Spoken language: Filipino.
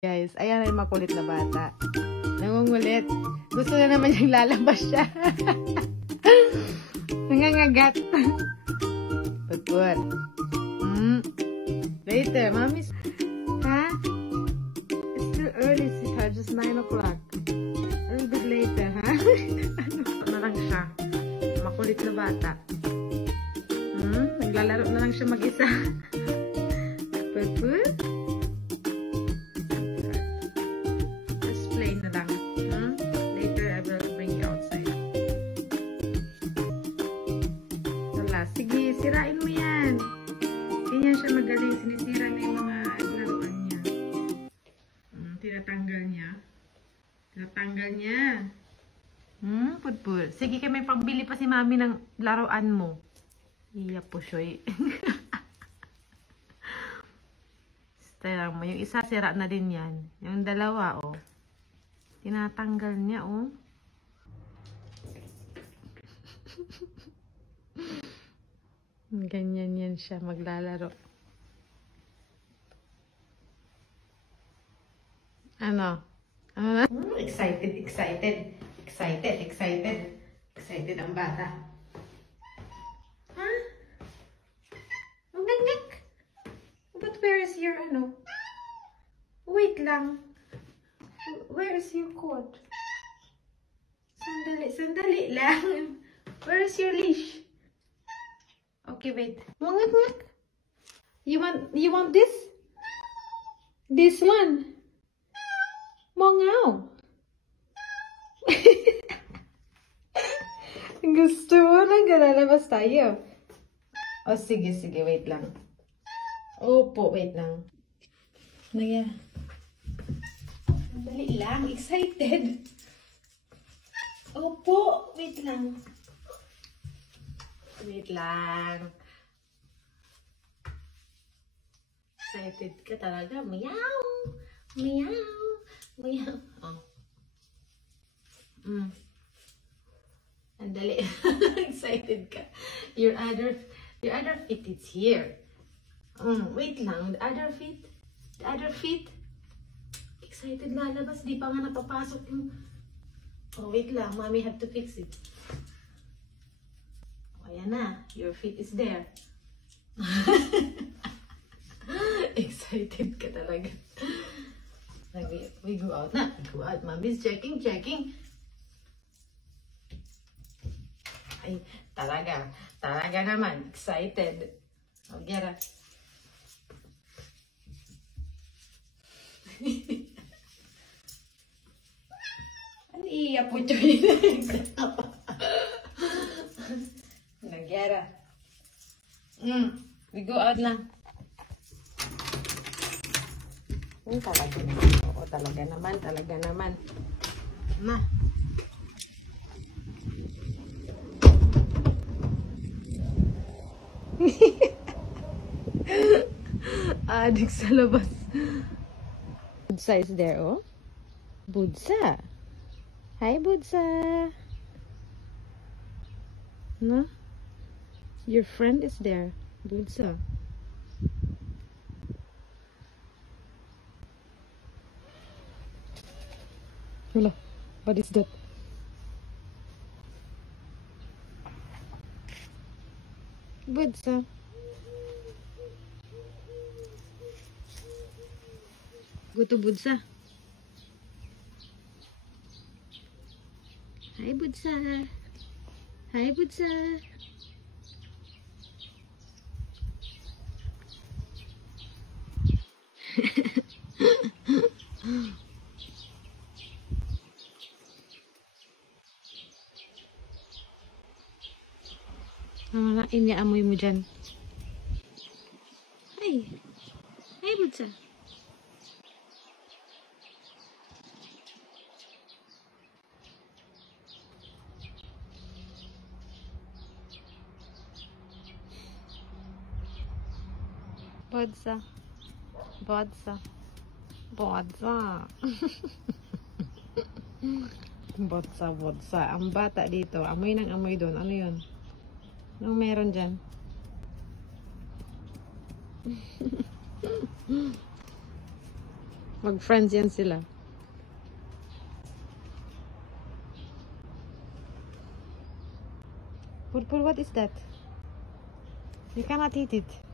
Guys, ayan ay makulit na bata. Nangungulit. Gusto na naman niyang lalabas siya. Nangangagat. Pagput. Later, mommy's... Ha? It's still early, sweetheart. Just 9 o'clock. A little bit later, ha? Ano na lang siya? Makulit na bata. Naglalaro na lang siya mag-isa. Pagput. Na lang. Later, I will bring you outside. Wala. Sige, sirain mo yan. Ganyan siya magaling. Sinisira na yung mga laruan niya. Tinatanggal niya. Tinatanggal niya. Putpul. Sige, may pambili pa si mami ng laruan mo. Iya po, Shoy. Tara mo. Yung isa, sira na din yan. Yung dalawa, oh. Tinatanggal niya, oh. Ganyan yan siya maglalaro. Ano? Ano na? Excited, excited. Excited, excited. Excited ang bata. Ha? Ang nagnak. But where is your, ano? Wait lang. Where is your coat? Sandali, sandali lang. Where is your leash? Okay, wait. Ngak-ngak. You want this? This one? Mongaw. Gusto mo lang galalabas tayo. Oh, sige, sige, wait lang. Opo, wait lang. Naya. Dali lang, excited. Opo, wait lang. Wait lang. Excited ka talaga. Meow. Meow. Meow. Oh. Andali. Excited ka. Your other feet is here. Wait lang. The other feet. The other feet. Excited lalabas. Di pa nga napapasok yung... Oh, wait lang. Mommy have to fix it. Oh, ayan na. Your feet is there. Excited ka talaga. We go out na. We go out. Mommy's checking, checking. Ay, talaga. Talaga naman. Excited. Oh, Gera. Iya po ito Nagyara. We go out na. Talaga naman. Oo, talaga naman. Talaga naman. Na. Adik sa labas. Budsa is there, oh. Budsa. Hi, Budsa. No? Your friend is there, Budsa. Hello, what is that? Budsa. Go to Budsa. Hi, Budsa. Hi, Budsa. Ano na iniamoy mo dyan? Hi. Hi, Budsa. Budsa. Budsa. Budsa. Budsa, budsa. Ang bata dito, amoy ng amoy doon. Ano yun? Anong meron dyan? Mag-friends yan sila. Purple, what is that? You cannot eat it.